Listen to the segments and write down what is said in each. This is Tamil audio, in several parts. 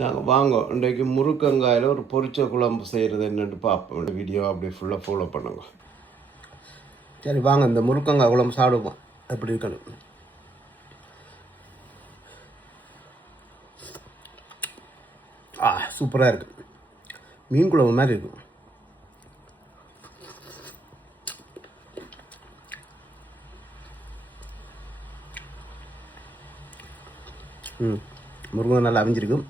நாங்கள் வாங்க இன்றைக்கு முருக்கங்காயில் ஒரு பொரிச்ச குழம்பு செய்கிறது என்னென்னு பார்ப்போம். இந்த வீடியோ அப்படியே ஃபுல்லாக ஃபாலோ பண்ணுங்க. சரி வாங்க இந்த முருக்கங்காய் குழம்பு சாப்பிடுவோம். எப்படி இருக்கணும்? சூப்பராக இருக்குது. மீன் குழம்பு மாதிரி இருக்கும். முருங்கை நல்லா அவிஞ்சிருக்கும்.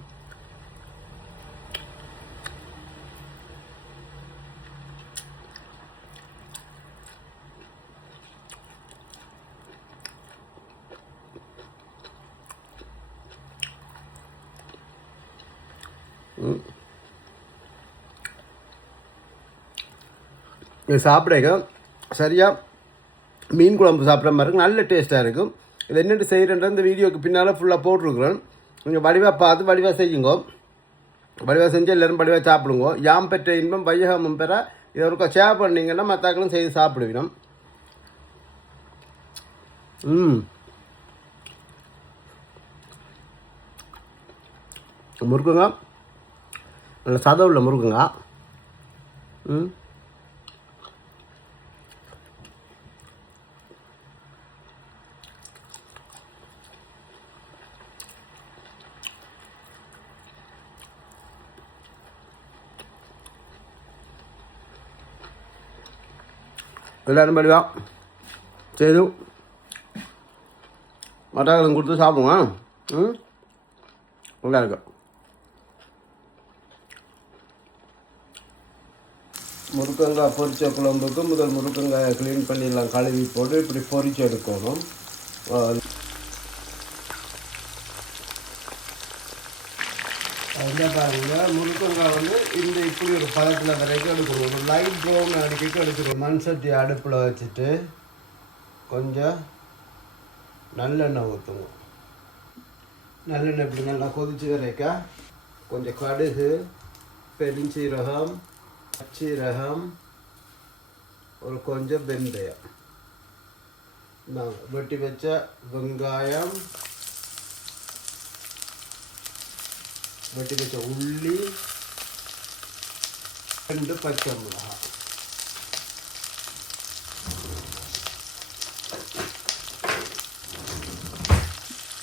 இது சாப்பிடுங்க சரியாக மீன் குழம்பு சாப்பிட்ற மாதிரி இருக்கும். நல்ல டேஸ்ட்டாக இருக்கும். இது என்னென்னு செய்கிறேன்ற இந்த வீடியோக்கு பின்னால் ஃபுல்லாக போட்டிருக்குறேன். நீங்கள் வடிவாக பார்த்து வடிவாக செய்யுங்க. வடிவாக செஞ்சு எல்லோரும் வடிவாக சாப்பிடுங்க. யாம் பெற்ற இன்பம் வையகமும் பெற இதை ஒரு ஷேர் பண்ணிங்கன்னா மற்றாக்களும் செய்து சாப்பிடுவினோம். முருக்குங்க நல்ல சதம் உள்ள முருக்குங்க. எல்லாரும் படிவா செய்து மட்டாக்களும் கொடுத்து சாப்பிடுவோம். நல்லா இருக்கும். முருக்கங்காய் பொரிச்ச குழம்புக்கு முதல் முருக்கங்காயை க்ளீன் பண்ணிடலாம். கழுவி போட்டு இப்படி பொரிச்சு எடுக்கணும். என்ன பாருங்க, முருக்கங்காய் இந்த இப்படி ஒரு பழத்தில் வரைக்கும் எடுக்கணும். ஒரு லைட் ப்ரௌன் அடிக்க எடுக்கணும். மண் சட்டி அடுப்பில் வச்சுட்டு கொஞ்சம் நல்லெண்ணெய் ஊற்றுவோம். நல்லெண்ணெய் இப்படி நல்லா கொதிச்சு வரைக்க கொஞ்சம் கடுகு, பெருஞ்சீரகம், சீரகம், ஒரு கொஞ்சம் வெந்தயம், வெட்டி வச்ச வெங்காயம், வெட்டி வச்ச உள்ளி, 2 பச்சை மிளகாய்.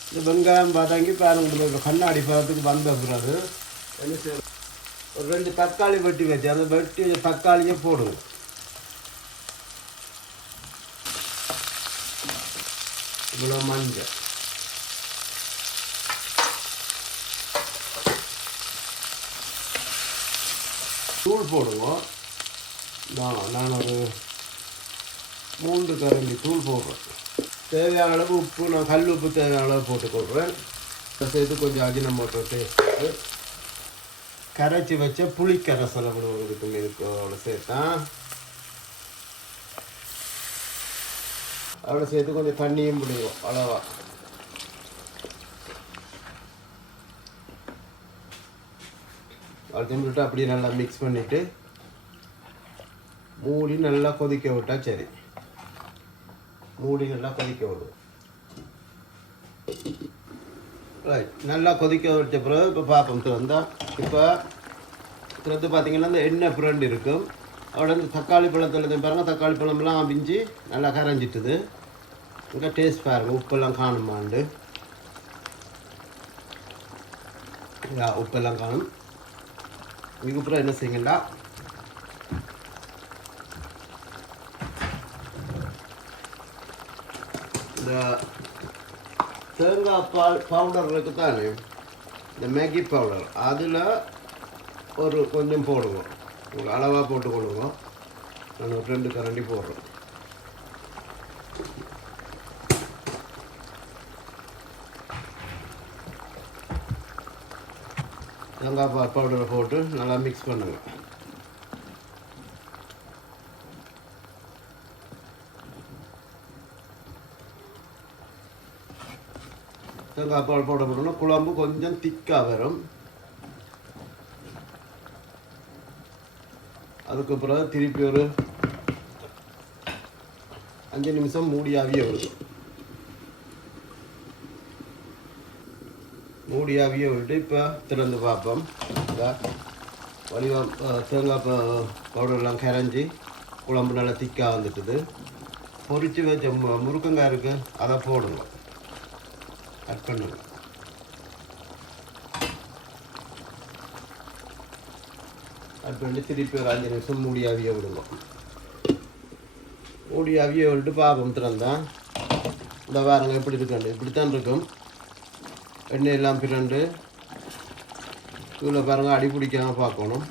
இந்த வெங்காயம் பார்த்தாங்கி பாருங்க கண்ணாடி பதத்துக்கு வந்த பிறகு என்ன செய்ய, ஒரு 2 தக்காளி வெட்டி வச்சு அந்த வெட்டி வச்ச தக்காளியை போடுவோம். இவ்வளோ மஞ்சள், தூள் போடுவோம். நான் ஒரு 3 கரண்டி தூள் போடுறேன். தேவையான அளவு உப்பு, நான் கல் உப்பு தேவையான அளவு போட்டுக்கொள்கிறேன். சேர்த்து கொஞ்சம் அஜினமோட்டோ டேஸ்ட்டு, கரைச்சி வச்ச புளிக்கரைசலை விடுவதற்கு இதுக்கோட சேர்த்தான். அதோட சேர்த்து கொஞ்சம் தண்ணியும் பிடிக்கும் அளவா. அது தின்னுட்டு அப்படியே நல்லா மிக்ஸ் பண்ணிவிட்டு மூடி நல்லா கொதிக்க விட்டால் சரி. மூடி நல்லா கொதிக்க விடுவோம். ரைட், நல்லா கொதிக்க வச்ச பிறகு இப்போ பார்ப்போம். திறந்தால் இப்போ திறந்து பார்த்தீங்கன்னா இந்த எண்ணெய் புரண்டு இருக்கும். அதோட இந்த தக்காளி பழத்தில் பாருங்கள், தக்காளி பழமெல்லாம் அபிஞ்சு நல்லா கரைஞ்சிட்டுது. இங்கே டேஸ்ட் பாருங்கள், உப்பெல்லாம் காணுமாண்டு. உப்பெல்லாம் காணும். இதுக்கப்புறம் என்ன செய்யுங்கண்டா, இந்த தேங்காய் பால் பவுடர் இருக்குதானே, இந்த மேகி பவுடர், அதில் ஒரு கொஞ்சம் போடுவோம். உங்களுக்கு அளவாக போட்டுக்கொள்ளுவோம். நான் ஒரு 2 கரண்டி போடுறோம். தேங்காய் பால் பவுடரை போட்டு நல்லா மிக்ஸ் பண்ணுங்க. தேங்காய் பால் பவுடர் போட்டோம்னா குழம்பு கொஞ்சம் திக்காக வரும். அதுக்கு பிறகு திருப்பி ஒரு 5 நிமிஷம் மூடி ஆவிய விடுது. மூடி அவிய விட்டு இப்போ திறந்து பார்ப்போம். வடிவம் தேங்காய் பவுடர்லாம் கரைஞ்சி குழம்பு நல்லா திக்காக வந்துட்டுது. பொரித்து வச்ச முருக்கங்காய் இருக்குது, அதை போடுங்க, கட் பண்ணுங்க. கட் பண்ணி திருப்பி ஒரு 5 நிமிஷம் மூடி அவிய விடுங்க. மூடி அவிய விட்டு பார்ப்போம் திறந்தான். இந்த வாரங்க எப்படி இருக்காண்டு இப்படித்தான் இருக்கும். எண்ணெய் எல்லாம் பிறண்டு இதில் பாருங்கள், அடி பிடிக்காமல் பார்க்கணும்.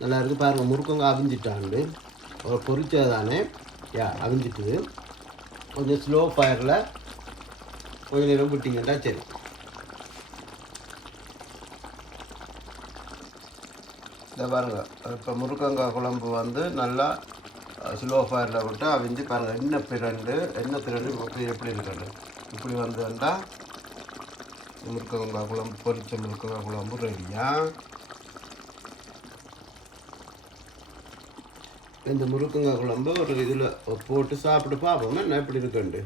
நல்லா இருக்குது பாருங்கள். முருக்கங்க அவிஞ்சிட்டாண்டு ஒரு பொரிச்சது தானே அவிஞ்சிட்டுது. கொஞ்சம் ஸ்லோ ஃபயரில் கொஞ்சம் நேரம் விட்டிங்கன்னா சரி. இதை பாருங்கள், இப்போ முருக்கங்காய் குழம்பு வந்து நல்லா ஸ்லோ ஃபயரில் விட்டு அவிஞ்சு பாருங்கள். எண்ணெய் திரண்டு எப்படி இருக்காது இப்படி வந்து வந்தால் முருக்கங்காய் குழம்பு, பொரிச்ச முருக்கங்காய் குழம்பு ரெடியா. இந்த முருக்கங்காய் குழம்பு ஒரு இதில் போட்டு சாப்பிட்டு பார்ப்போம் என்ன எப்படி இருக்குண்டு.